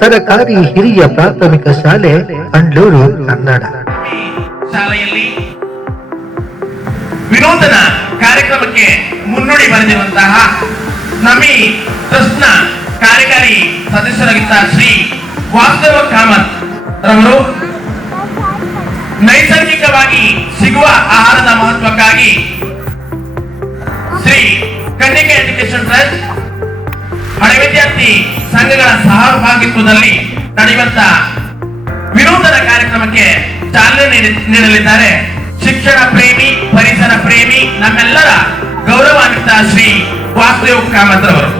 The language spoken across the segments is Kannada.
ಸರಕಾರಿ ಹಿರಿಯ ಪ್ರಾಥಮಿಕ ಶಾಲೆ ಅಂಡ್ಲೂರು ಕನ್ನಡ. ಶಾಲೆಯಲ್ಲಿ ವಿನೂತನ ಕಾರ್ಯಕ್ರಮಕ್ಕೆ ಮುನ್ನುಡಿ ಬರೆದಿರುವಂತಹ ನಮಿ ಟ್ರಸ್ಟ್ನ ಕಾರ್ಯಕಾರಿ ಸದಸ್ಯರಾಗಿದ್ದ ಶ್ರೀ ವಾಸುದೇವ ಕಾಮತ್ ರವರು ನೈಸರ್ಗಿಕವಾಗಿ ಸಿಗುವ ಆಹಾರದ ಮಹತ್ವಕ್ಕಾಗಿ ಶ್ರೀ ಕನ್ನಿಕೆ ಎಜುಕೇಶನ್ ಟ್ರಸ್ಟ್ ಹಳೆ ವಿದ್ಯಾರ್ಥಿ ಸಂಘಗಳ ಸಹಭಾಗಿತ್ವದಲ್ಲಿ ನಡೆಯುವಂತ ವಿನೂತನ ಕಾರ್ಯಕ್ರಮಕ್ಕೆ ಚಾಲನೆ ನೀಡಲಿದ್ದಾರೆ. ಶಿಕ್ಷಣ ಪ್ರೇಮಿ, ಪರಿಸರ ಪ್ರೇಮಿ, ನಮ್ಮೆಲ್ಲರ ಗೌರವಾನ್ವಿತ ಶ್ರೀ ವಾಸುದೇವ್ ಕಾಮತ್ ರವರು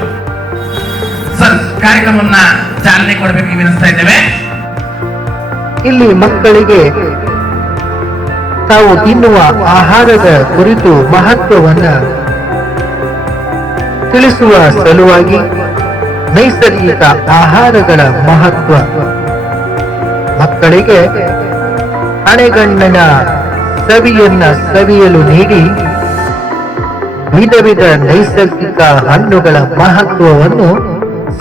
ಸರ್ ಕಾರ್ಯಕ್ರಮವನ್ನ ಚಾಲನೆ ಕೊಡಬೇಕು ವಿನಿಸ್ತಾ ಇದ್ದೇವೆ. ಇಲ್ಲಿ ಮಕ್ಕಳಿಗೆ ತಾವು ತಿನ್ನುವ ಆಹಾರದ ಕುರಿತು ಮಹತ್ವವನ್ನ ತಿಳಿಸುವ ಸಲುವಾಗಿ ನೈಸರ್ಗಿಕ ಆಹಾರಗಳ ಮಹತ್ವ, ಮಕ್ಕಳಿಗೆ ಹಣೆಗಣ್ಣಿನ ಸವಿಯನ್ನ ಸವಿಯಲು ನೀಡಿ ವಿಧ ವಿಧ ನೈಸರ್ಗಿಕ ಹಣ್ಣುಗಳ ಮಹತ್ವವನ್ನು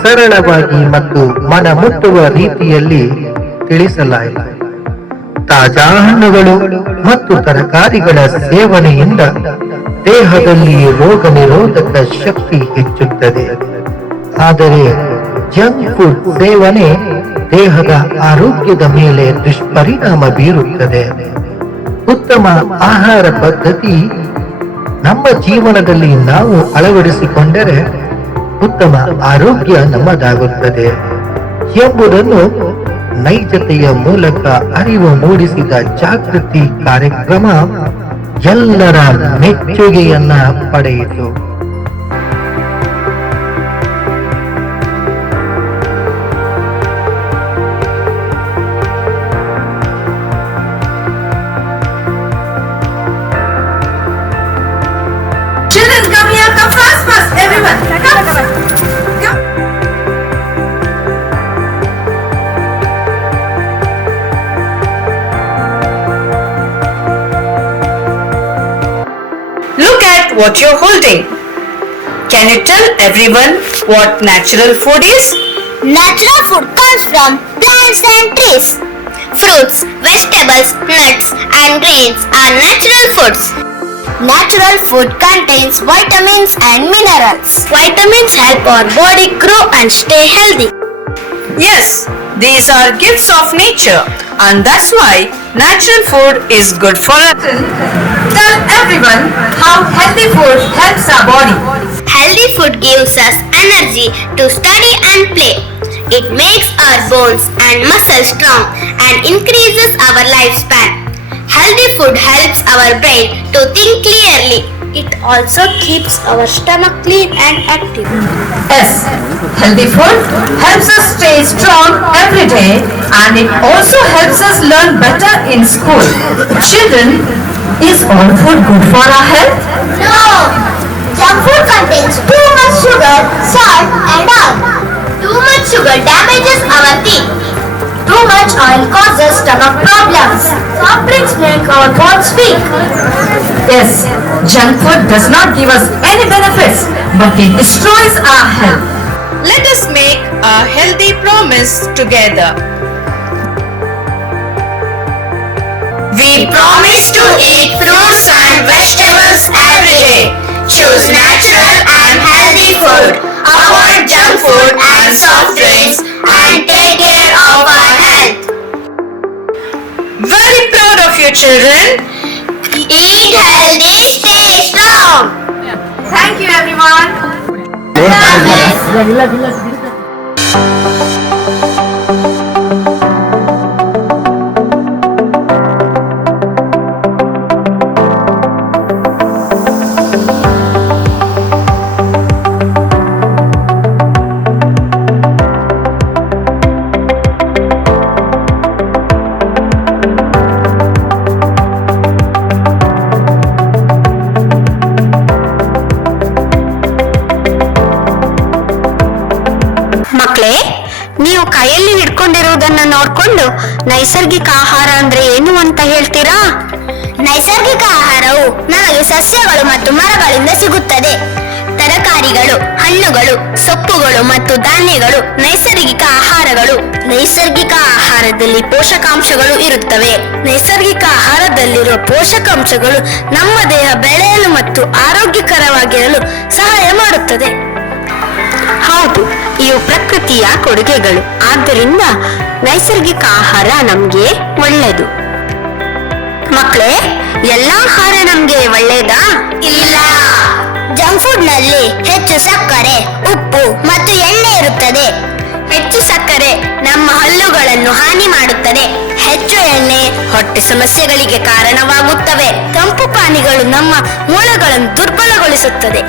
ಸರಳವಾಗಿ ಮತ್ತು ಮನಮುಟ್ಟುವ ರೀತಿಯಲ್ಲಿ ತಿಳಿಸಲಾಯಿತು. ತಾಜಾ ಹಣ್ಣುಗಳು ಮತ್ತು ತರಕಾರಿಗಳ ಸೇವನೆಯಿಂದ ದೇಹದಲ್ಲಿ ರೋಗ ನಿರೋಧಕ ಶಕ್ತಿ ಹೆಚ್ಚುತ್ತದೆ. ಆದರೆ ಜಂಕ್ ಫುಡ್ ಸೇವನೆ ದೇಹದ ಆರೋಗ್ಯದ ಮೇಲೆ ದುಷ್ಪರಿಣಾಮ ಬೀರುತ್ತದೆ. ಉತ್ತಮ ಆಹಾರ ಪದ್ಧತಿ ನಮ್ಮ ಜೀವನದಲ್ಲಿ ನಾವು ಅಳವಡಿಸಿಕೊಂಡರೆ ಉತ್ತಮ ಆರೋಗ್ಯ ನಮ್ಮದಾಗುತ್ತದೆ ಎಂಬುದನ್ನು ನೈಜತೆಯ ಮೂಲಕ ಅರಿವು ಮೂಡಿಸಿದ ಜಾಗೃತಿ ಕಾರ್ಯಕ್ರಮ ಎಲ್ಲರ ಮೆಚ್ಚುಗೆಯನ್ನ ಪಡೆಯಿತು. Children, come here, come fast, fast, everyone. Come, come. Look at what you're holding. Can you tell everyone what natural food is? Natural food comes from plants and trees. Fruits, vegetables, nuts and grains are natural foods. Natural food contains vitamins and minerals. Vitamins help our body grow and stay healthy. Yes, these are gifts of nature, and that's why natural food is good for us. Tell everyone how healthy food helps our body. Healthy food gives us energy to study and play. It makes our bones and muscles strong and increases our lifespan. Healthy food helps our brain to think clearly. It also keeps our stomach clean and active. Yes, healthy food helps us stay strong every day, and it also helps us learn better in school. Children, is all food good for our health? No! Junk food contains too much sugar, salt and oil. Too much sugar damages our teeth. Too much oil causes stomach problems. Soft drinks make our bones weak. Yes, junk food does not give us any benefits, but it destroys our health. Let us make a healthy promise together. We promise to eat fruits and vegetables every day. Choose natural and healthy food. Avoid junk food and soft drinks and take care of our health. Very proud of you, children. Eat healthy, stay strong. Thank you, everyone. ಮಕ್ಕಳೇ, ನೀವು ಕೈಯಲ್ಲಿ ಹಿಡ್ಕೊಂಡಿರುವುದನ್ನ ನೋಡ್ಕೊಂಡು ನೈಸರ್ಗಿಕ ಆಹಾರ ಅಂದ್ರೆ ಏನು ಅಂತ ಹೇಳ್ತೀರಾ? ನೈಸರ್ಗಿಕ ಆಹಾರವು ನಮಗೆ ಸಸ್ಯಗಳು ಮತ್ತು ಮರಗಳಿಂದ ಸಿಗುತ್ತದೆ. ತರಕಾರಿಗಳು, ಹಣ್ಣುಗಳು, ಸೊಪ್ಪುಗಳು ಮತ್ತು ಧಾನ್ಯಗಳು ನೈಸರ್ಗಿಕ ಆಹಾರಗಳು. ನೈಸರ್ಗಿಕ ಆಹಾರದಲ್ಲಿ ಪೋಷಕಾಂಶಗಳು ಇರುತ್ತವೆ. ನೈಸರ್ಗಿಕ ಆಹಾರದಲ್ಲಿರುವ ಪೋಷಕಾಂಶಗಳು ನಮ್ಮ ದೇಹ ಬೆಳೆಯಲು ಮತ್ತು ಆರೋಗ್ಯಕರವಾಗಿರಲು ಸಹಾಯ ಮಾಡುತ್ತದೆ. ಹೌದು, ಇವು ಪ್ರಕೃತಿಯ ಕೊಡುಗೆಗಳು. ಆದ್ದರಿಂದ ನೈಸರ್ಗಿಕ ಆಹಾರ ನಮ್ಗೆ ಒಳ್ಳೆಯದು. ಮಕ್ಕಳೇ, ಎಲ್ಲಾ ಆಹಾರ ನಮ್ಗೆ ಒಳ್ಳೆಯದಾ? ಇಲ್ಲ. ಜಂಕ್ ಫುಡ್ ನಲ್ಲಿ ಹೆಚ್ಚು ಸಕ್ಕರೆ, ಉಪ್ಪು ಮತ್ತು ಎಣ್ಣೆ ಇರುತ್ತದೆ. ಹೆಚ್ಚು ಸಕ್ಕರೆ ನಮ್ಮ ಹಲ್ಲುಗಳನ್ನು ಹಾನಿ ಮಾಡುತ್ತದೆ. ಹೆಚ್ಚು ಎಣ್ಣೆ ಹೊಟ್ಟೆ ಸಮಸ್ಯೆಗಳಿಗೆ ಕಾರಣವಾಗುತ್ತವೆ. ತಂಪು ಪಾನೀಯಗಳು ನಮ್ಮ ಮೂಳೆಗಳನ್ನು ದುರ್ಬಲಗೊಳಿಸುತ್ತದೆ.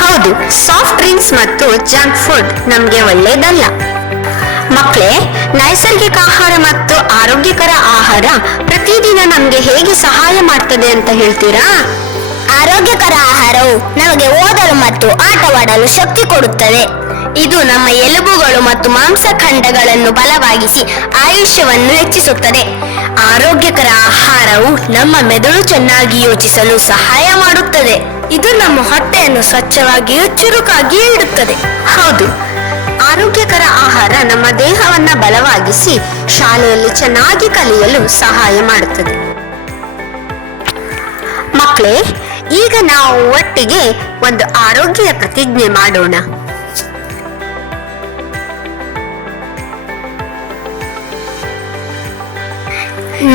ಹೌದು, ಸಾಫ್ಟ್ ಡ್ರಿಂಕ್ಸ್ ಮತ್ತು ಜಂಕ್ ಫುಡ್ ನಮ್ಗೆ ಒಳ್ಳೆಯದಲ್ಲ. ಮಕ್ಕಳೇ, ನೈಸರ್ಗಿಕ ಆಹಾರ ಮತ್ತು ಆರೋಗ್ಯಕರ ಆಹಾರ ಪ್ರತಿದಿನ ನಮ್ಗೆ ಹೇಗೆ ಸಹಾಯ ಮಾಡ್ತದೆ ಅಂತ ಹೇಳ್ತೀರಾ? ಆರೋಗ್ಯಕರ ಆಹಾರವು ನಮಗೆ ಓದಲು ಮತ್ತು ಆಟವಾಡಲು ಶಕ್ತಿ ಕೊಡುತ್ತದೆ. ಇದು ನಮ್ಮ ಎಲುಬುಗಳು ಮತ್ತು ಮಾಂಸಖಂಡಗಳನ್ನು ಬಲವಾಗಿಸಿ ಆಯುಷ್ಯವನ್ನು ಹೆಚ್ಚಿಸುತ್ತದೆ. ಆರೋಗ್ಯಕರ ಆಹಾರವು ನಮ್ಮ ಮೆದುಳು ಚೆನ್ನಾಗಿ ಯೋಚಿಸಲು ಸಹಾಯ ಮಾಡುತ್ತದೆ. ಇದು ನಮ್ಮ ಹೊಟ್ಟೆಯನ್ನು ಸ್ವಚ್ಛವಾಗಿಯೂ ಚುರುಕಾಗಿಯೂ ಇಡುತ್ತದೆ. ಹೌದು, ಆರೋಗ್ಯಕರ ಆಹಾರ ನಮ್ಮ ದೇಹವನ್ನ ಬಲವಾಗಿಸಿ ಶಾಲೆಯಲ್ಲಿ ಚೆನ್ನಾಗಿ ಕಲಿಯಲು ಸಹಾಯ ಮಾಡುತ್ತದೆ. ಮಕ್ಕಳೇ, ಈಗ ನಾವು ಒಟ್ಟಿಗೆ ಒಂದು ಆರೋಗ್ಯ ಪ್ರತಿಜ್ಞೆ ಮಾಡೋಣ.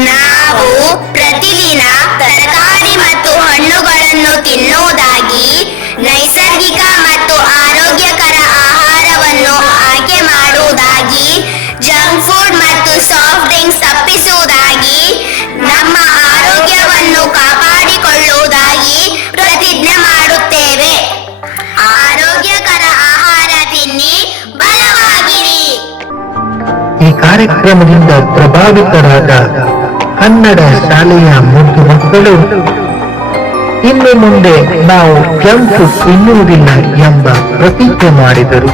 ನಾವು ಪ್ರತಿದಿನ ತರಕಾರಿ ಮತ್ತು ಹಣ್ಣುಗಳನ್ನು ತಿನ್ನುವುದಾಗಿ, ನೈಸರ್ಗಿಕ ಮತ್ತು ಆರೋಗ್ಯಕರ ಆಹಾರವನ್ನು ಆಯ್ಕೆ ಮಾಡುವುದಾಗಿ, ಜಂಕ್ ಫುಡ್ ಮತ್ತು ಸಾಫ್ಟ್ ಡ್ರಿಂಕ್ಸ್ ತಪ್ಪಿಸುವುದಾಗಿ, ನಮ್ಮ ಆರೋಗ್ಯವನ್ನು ಕಾಪಾಡಿಕೊಳ್ಳುವುದಾಗಿ ಪ್ರತಿಜ್ಞೆ ಮಾಡುತ್ತೇವೆ. ಆರೋಗ್ಯಕರ ಆಹಾರ ತಿನ್ನಿ, ಬಲವಾಗಿರಿ. ಈ ಕಾರ್ಯಕ್ರಮದಿಂದ ಪ್ರಭಾವಿತರಾದ ಕನ್ನಡ ಶಾಲೆಯ ಮುದ್ದು ಮಕ್ಕಳು ಇನ್ನು ಮುಂದೆ ನಾವು ಜಂಕ್ ಫುಡ್ ತಿನ್ನುವುದಿಲ್ಲ ಎಂಬ ಪ್ರತಿಜ್ಞೆ ಮಾಡಿದರು.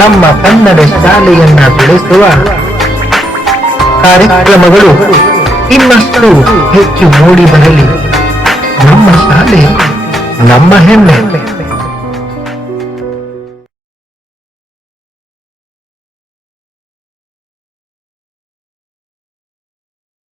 ನಮ್ಮ ಕನ್ನಡ ಶಾಲೆಯನ್ನ ಬೆಳೆಸುವ ಕಾರ್ಯಕ್ರಮಗಳು ಇನ್ನಷ್ಟು ಹೆಚ್ಚು ಮೂಡಿ ಬರಲಿ. ನಮ್ಮ ಶಾಲೆ ನಮ್ಮ ಹೆಮ್ಮೆ.